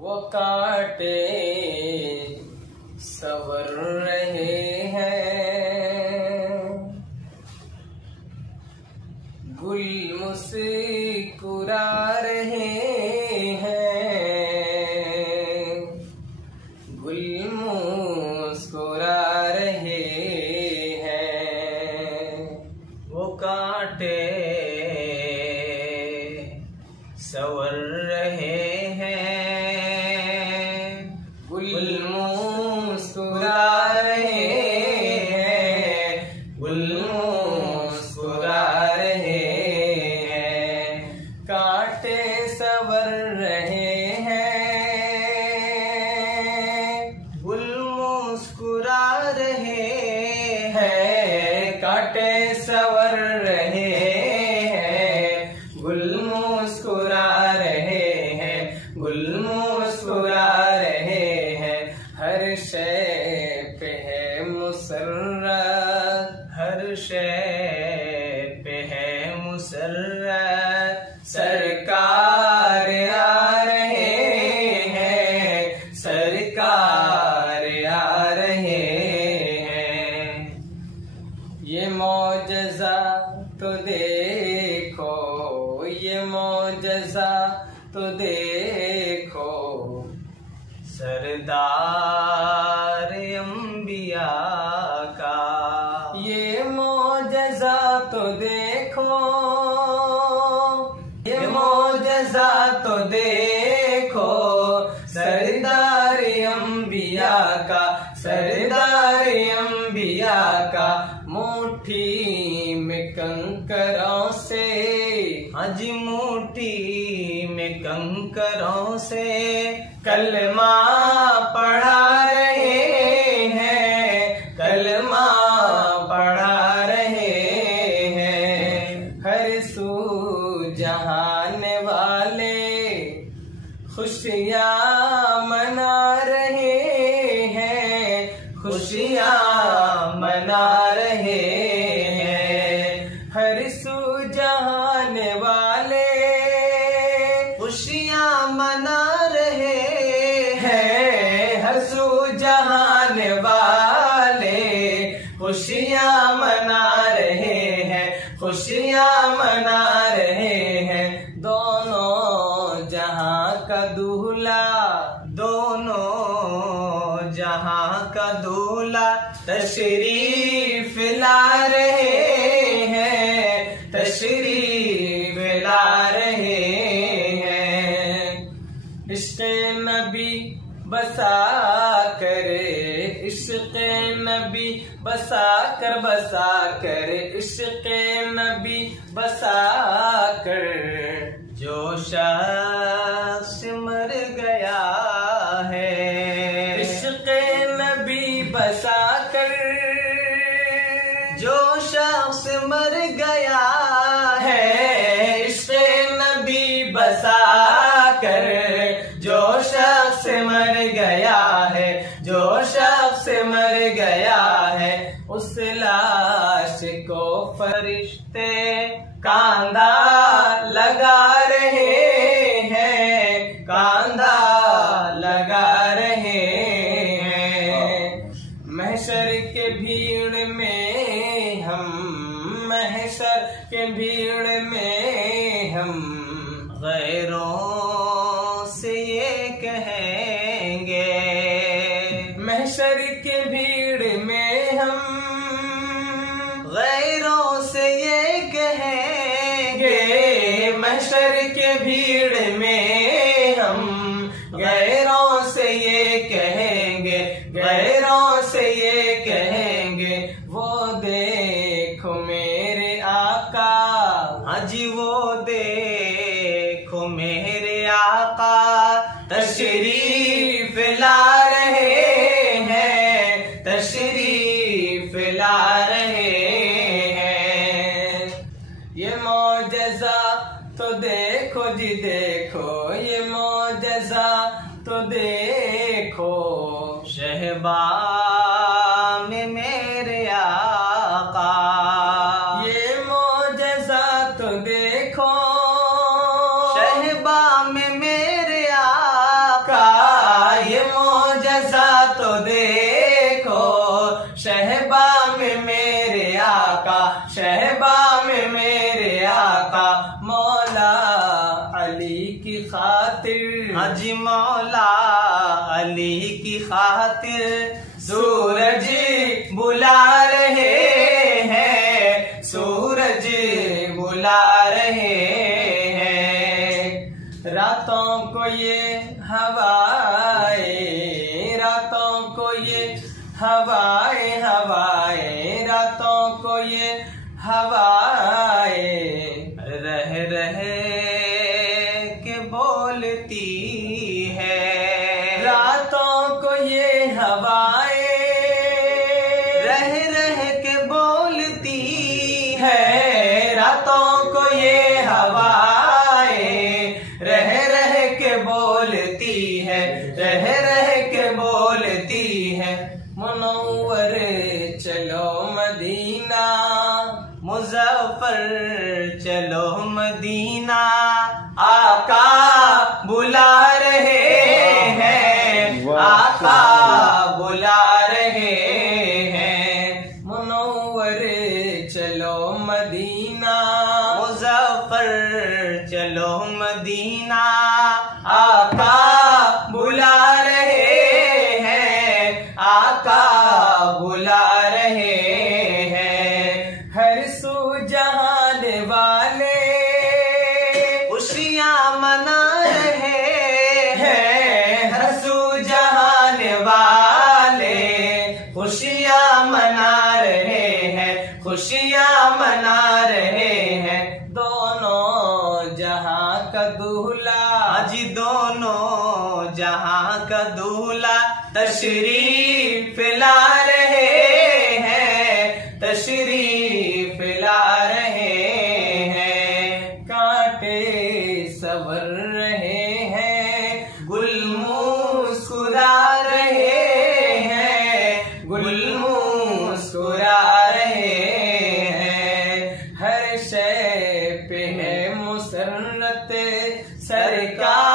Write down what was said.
वो काटे सवर रहे हैं, गुल मुस्कुरा रहे हैं, गुल मुस्कुरा रहे हैं। वो काटे सवर रहे मुस्कुरा रहे हैं, गुल मुस्कुरा रहे हैं। कांटे सवर रहे हैं, गुल मुस्कुरा रहे हैं। कांटे सवर रहे हैं, गुल मुस्कुरा रहे हैं, गुल मुस्कुरा रहे हैं। हर शय पे है मुसर्रत, हर शय पे है मुसर्रत। सरकार आ रहे हैं, सरकार आ रहे हैं। ये मौजज़ा तो देखो, ये मौजज़ा तो देखो, सरदार अंबिया का। ये मौजज़ा तो देखो, ये मौजज़ा तो देखो, सरदार अंबिया का, सरदार अंबिया का। मुट्ठी में कंकरों से, आज मुट्ठी में कंकरों से कलमा पढ़ा रहे हैं, कलमा पढ़ा रहे हैं। हर सू जहान वाले खुशियाँ मना रहे हैं, खुशियाँ मना रहे हैं। हर सू जहान वाले खुशियाँ मना रहे हैं, हर सू जहान वाले खुशियाँ मना रहे हैं, खुशियाँ मना रहे हैं। दोनों जहां का दूल्हा, दोनों जहां का दूल्हा तशरीफ ला रहे हैं, तशरीफ ला रहे हैं। इश्क़ नबी बसा करे, इश्क़ नबी बसा कर, इश्क़ नबी बसा कर। जो शख्स मर गया है, इश्क़ नबी बसा कर। जो शख्स मर गया है, इश्क़ नबी बसा कर। जो शख्स मर गया है, जो शख्स मर गया है, उस लाश को फरिश्ते कांधा लगा रहे हैं, कांधा लगा रहे हैं। महशर के भीड़ में हम, महशर के भीड़ में हम गैरों से ये कहेंगे, महशर के भीड़ में हम गैरों से ये कहेंगे। महशर के भीड़ में हम गैरों से ये कहेंगे, गैरों से ये कहेंगे। वो देखो मेरे आका, हाजी वो देखो मेरे आका तशरीफ ला रहे हैं, तशरीफ ला रहे हैं। ये मौजज़ा तो देखो जी देखो, ये मौजज़ा तो देखो। शहबा में मेरे आका, ये मौजज़ा तो देखो। शहबा में मेरे आका, हाजी मौला अली की खातिर सूरज बुला रहे हैं, सूरज बुला रहे हैं। रातों को ये हवाएं, रातों को ये हवाएं, हवाएं, रातों को ये हवाएं रह रहे के बोलती है। रातों को ये हवाएं रह रह के बोलती है, रातों को ये हवाएं रह रह के बोलती है, रह रह के बोलती है। मुनव्वर चलो मदीना, मुजफ्फर चलो मदीना, आका बुला रहे हैं, आका बुला रहे हैं। मुनव्वर चलो मदीना, मुजफ्फर चलो मदीना, आका बुला रहे हैं, आका बुला रहे हैं। हर सू जहान वाले खुशियाँ मना रहे हैं, हर सू जहान वाले खुशियाँ मना रहे हैं, खुशियाँ मना रहे हैं। दोनों जहां का दूल्हा, जी दोनों जहां का दूल्हा तशरीफ ला रहे हैं, तशरीफ ला रहे हैं। कांटे सवर रहे हैं, गुल मुस्कुरा रहे हैं, गुल मुस्कुरा रहे हैं। हर शय पे है मुसर्रत सरकार